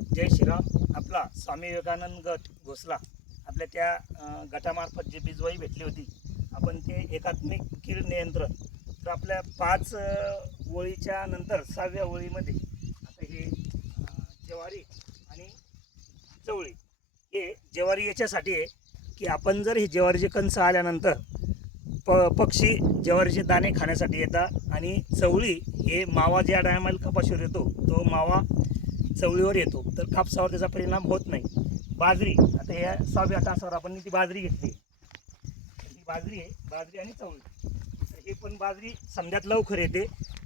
जय श्रीराम. आपला स्वामी विवेकानंद गट घोसला आपल्या त्या गटामार्फत जी बीजवाई भेटली होती, आपण ते एकात्मिक कीड नियंत्रण. तर आपल्या 5 ओळीच्या नंतर 6व्या ओळीमध्ये आता हे ज्वारी आणि चवळी. हे ज्वारी याच्यासाठी आहे की आपण जर हे ज्वारीचे कणस आल्यानंतर पक्षी ज्वारीचे दाणे खाण्यासाठी येतात, आणि चवळी हे मावा ज्या टायमाला कपाशीवर येतो तो मावा चवळीवर येतो, तर कापसावर त्याचा परिणाम होत नाही. बाजरी, आता या 6व्या तासावर आपण ती बाजरी घेतली, ही बाजरी आहे, बाजरी आणि चवळी. तर हे पण बाजरी समध्यात लवकर येते,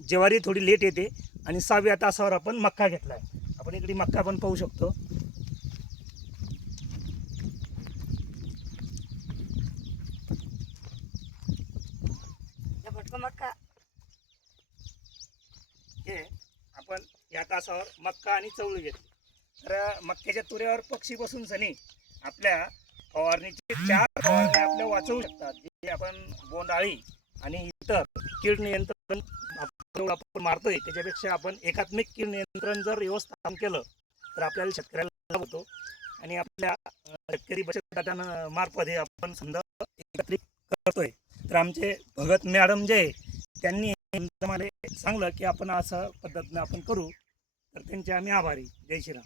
ज्वारी थोडी लेट येते. आणि 6व्या तासावर आपण मक्का घेतला आहे. आपण इकडे मक्का पण पाहू शकतो. मक्का हे आपण या तासावर मक्का आणि चवळी घेतली. तर मक्याच्या तुऱ्यावर पक्षी बसून सनी आपल्या फवारणीचे 4 फवारण्या आपल्या वाचवू शकतात. जे आपण बोंडआळी आणि इतर कीड नियंत्रण आपण मारतोय, त्याच्यापेक्षा आपण एकात्मिक कीड नियंत्रण जर व्यवस्थापन केलं तर आपल्याला शेतकऱ्याला लाभ होतो. आणि आपल्या शेतकरी बचत गटांना मार्फत हे आपण समजा एकत्रित करतोय. तर आमचे भगत मॅडम जे त्यांनी मला सांगलं की आपण असं पद्धतीने आपण करू, तर त्यांचे आम्ही आभारी. जय श्रीराम.